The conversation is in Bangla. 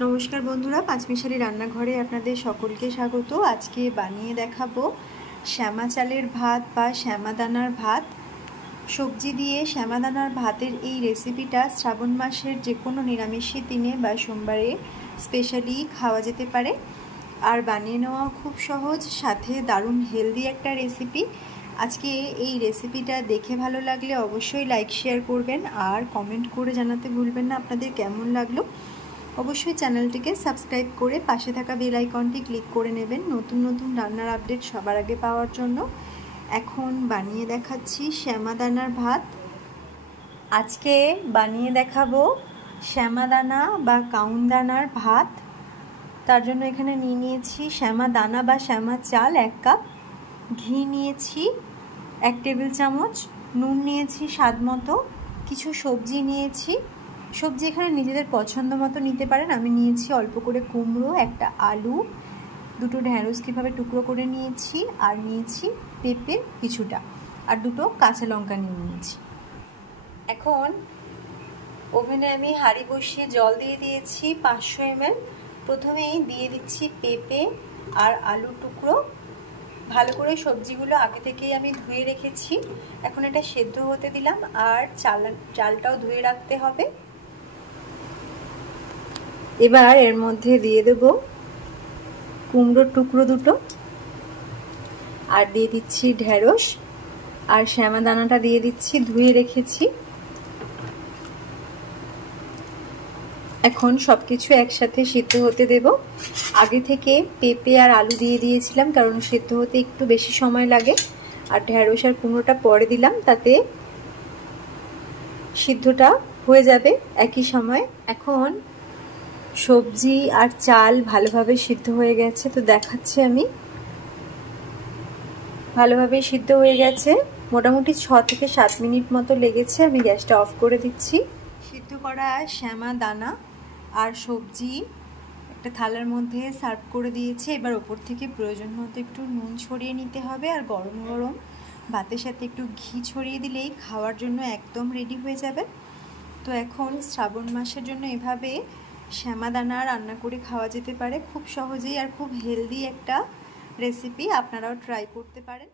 নমস্কার বন্ধুরা, পাঁচমিশালি রান্নাঘরে আপনাদের সকলকে স্বাগত। আজকে বানিয়ে দেখাবো শ্যামা চালের ভাত বা শ্যামা দানার ভাত। সবজি দিয়ে শ্যামা দানার ভাতের এই রেসিপিটা শ্রাবণ মাসের যে কোনো নিরামিষী দিনে বা সোমবারে স্পেশালি খাওয়া যেতে পারে। আর বানিয়ে নেওয়া খুব সহজ, সাথে দারুণ হেলদি একটা রেসিপি। আজকে এই রেসিপিটা দেখে ভালো লাগলে অবশ্যই লাইক শেয়ার করবেন আর কমেন্ট করে জানাতে ভুলবেন না আপনাদের কেমন লাগলো। অবশ্যই চ্যানেলটিকে সাবস্ক্রাইব করে পাশে থাকা বেল আইকনটি ক্লিক করে নেবেন নতুন নতুন রান্নার আপডেট সবার আগে পাওয়ার জন্য। এখন বানিয়ে দেখাচ্ছি শ্যামা দানার ভাত। আজকে বানিয়ে দেখাবো শ্যামা দানা বা কাউন দানার ভাত। তার জন্য এখানে নিয়ে নিয়েছি শ্যামা দানা বা শ্যামা চাল 1 কাপ, ঘি নিয়েছি 1 টেবিল চামচ, নুন নিয়েছি স্বাদ মতো, কিছু সবজি নিয়েছি। সবজি এখানে নিজেদের পছন্দ মতো নিতে পারেন। আমি নিয়েছি অল্প করে কুমড়ো, একটা আলু, দুটো ঢেঁড়স কীভাবে টুকরো করে নিয়েছি, আর নিয়েছি পেঁপে কিছুটা, আর দুটো কাঁচা লঙ্কা নিয়ে নিয়েছি। এখন ওভেনে আমি হাঁড়ি বসিয়ে জল দিয়ে দিয়েছি 500 ml। প্রথমেই দিয়ে দিচ্ছি পেঁপে আর আলুর টুকরো। ভালো করে সবজিগুলো আগে থেকেই আমি ধুয়ে রেখেছি। এখন এটা সেদ্ধ হতে দিলাম, আর চালটাও ধুয়ে রাখতে হবে। এবার এর মধ্যে দিয়ে দেব কুমড়োর টুকরো দুটো, আর দিয়ে দিচ্ছি ঢেঁড়স, আর শ্যামা দানাটা দিয়ে দিচ্ছি ধুয়ে রেখেছি। এখন সবকিছু একসাথে সিদ্ধ হতে দেব। আগে থেকে পেঁপে আর আলু দিয়ে দিয়েছিলাম, কারণ সিদ্ধ হতে একটু বেশি সময় লাগে, আর ঢেঁড়স আর কুমড়োটা পরে দিলাম, তাতে সিদ্ধটা হয়ে যাবে একই সময়। এখন সবজি আর চাল ভালোভাবে সিদ্ধ হয়ে গেছে, তো দেখাচ্ছি আমি। ভালোভাবে সিদ্ধ হয়ে গেছে, মোটামুটি 6 থেকে 7 মিনিট মতো লেগেছে। আমি গ্যাসটা অফ করে দিচ্ছি। সিদ্ধ করা শ্যামা দানা আর সবজি একটা থালার মধ্যে সার্ভ করে দিয়েছি। এবার ওপর থেকে প্রয়োজন মতো একটু নুন ছড়িয়ে নিতে হবে, আর গরম গরম ভাতের সাথে একটু ঘি ছড়িয়ে দিলেই খাওয়ার জন্য একদম রেডি হয়ে যাবে। তো এখন শ্রাবণ মাসের জন্য এভাবে শ্যামা দানা রান্না করে খাওয়া যেতে পারে খুব সহজেই, আর খুব হেলদি একটা রেসিপি। আপনারাও ট্রাই করতে পারেন।